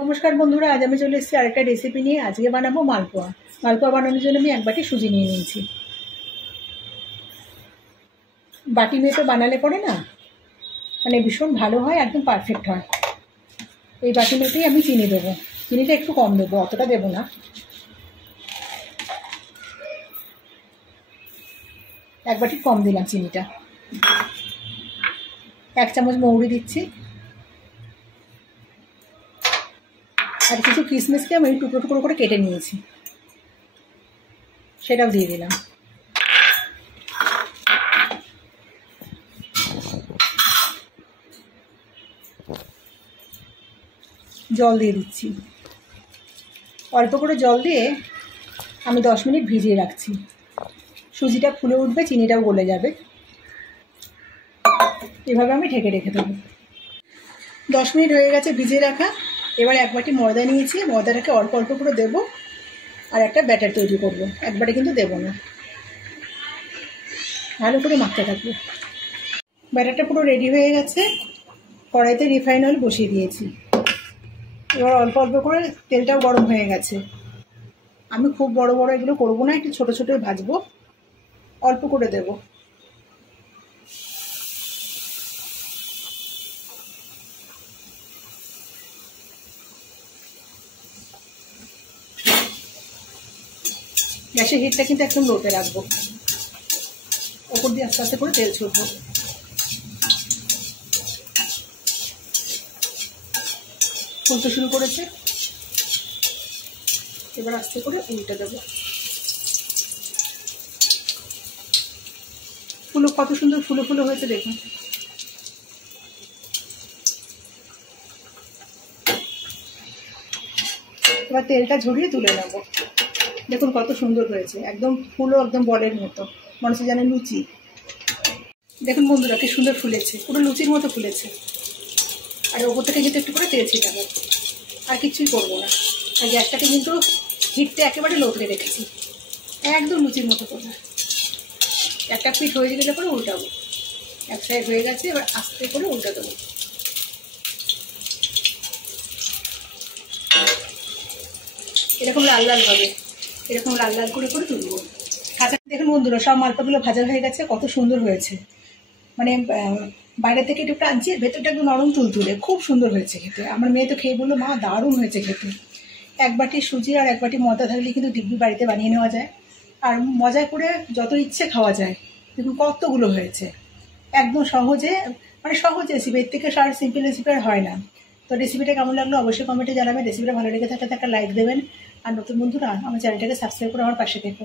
নমস্কার বন্ধুরা, আজ আমি চলে এসেছি আরেকটা রেসিপি নিয়ে। আজকে বানাবো মালপোয়া। মালপোয়া বানানোর জন্য আমি এক বাটি সুজি নিয়ে নিয়েছি। বাটি মেপে বানালে পরে না মানে ভীষণ ভালো হয়, একদম পারফেক্ট হয়। এই বাটি মেপেই আমি চিনি দেবো। চিনিটা একটু কম দেবো, অতটা দেবো না। এক বাটি কম দিলাম চিনিটা। 1 চামচ মৌরি দিচ্ছি, আর কিছু কিশমিশকে আমি টুকরো টুকরো করে কেটে নিয়েছি, সেটাও দিয়ে দিলাম। জল দিয়ে দিচ্ছি, অল্প করে জল দিয়ে আমি 10 মিনিট ভিজিয়ে রাখছি। সুজিটা ফুলে উঠবে, চিনিটাও গলে যাবে। এভাবে আমি ঢেকে রেখে দেবো। 10 মিনিট হয়ে গেছে ভিজিয়ে রাখা। এবার এক বাটি ময়দা নিয়েছি, ময়দাটাকে অল্প অল্প করে দেবো আর একটা ব্যাটার তৈরি করবো। একবারে কিন্তু দেবো না, ভালো করে মাখতে থাকবো। ব্যাটারটা পুরো রেডি হয়ে গেছে। কড়াইতে রিফাইন অয়েল বসিয়ে দিয়েছি। এবার অল্প অল্প করে তেলটাও গরম হয়ে গেছে। আমি খুব বড় বড় এগুলো করবো না, একটু ছোট ছোট ভাজবো, অল্প করে দেবো। গ্যাসের হিটটা কিন্তু একদম লোতে রাখবো। ওপর দিয়ে আস্তে আস্তে করে তেল ছড়বো। ফুলতে শুরু করেছে, এবার আস্তে করে উল্টে দেবো। ফুলো কত সুন্দর ফুলো ফুলো হয়েছে দেখুন। এবার তেলটা ঝরিয়ে তুলে নেব। দেখুন কত সুন্দর হয়েছে, একদম ফুলো একদম বলের মতো, মনে হচ্ছে যেন লুচি। দেখুন বন্ধুরা কি সুন্দর ফুলেছে, পুরো লুচির মতো ফুলেছে। আর ওপর থেকে কিন্তু একটু করে তেল ছিটাবো, আর কিছুই করবো না। আর গ্যাসটাকে কিন্তু হিটটা একেবারে লোতে রেখেছি, একদম লুচির মতো করবো। একটা পিঠ হয়ে গেলে পরে উল্টাবো। এক সাইড হয়ে গেছে, এবার আস্তে করে উল্টে দেবো। এরকম লাল লাল হবে, এরকম লাল লাল করে করে তুলবো। ভাজা দেখুন বন্ধুরা, সব মালপাগুলো ভাজা হয়ে গেছে, কত সুন্দর হয়েছে। মানে বাইরে থেকে একটু টানছে, ভেতরটা একটু নরম তুলতুলে, খুব সুন্দর হয়েছে খেতে। আমার মেয়ে তো খেয়ে বললো, মা দারুণ হয়েছে খেতে। এক বাটি সুজি আর এক বাটি ময়দা থাকলে কিন্তু দিব্যি বাড়িতে বানিয়ে নেওয়া যায়, আর মজা করে যত ইচ্ছে খাওয়া যায়। দেখুন কতগুলো হয়েছে, একদম সহজে, মানে সহজ রেসিপি। এর থেকে সিম্পল রেসিপি আর হয় না। তো রেসিপিটা কেমন লাগলো অবশ্যই কমেন্টে জানাবেন। রেসিপিটা ভালো লেগে থাকলে একটা লাইক দেবেন, আর নতুন বন্ধুরা আমার চ্যানেলটাকে সাবস্ক্রাইব করে আমার পাশে থেকো।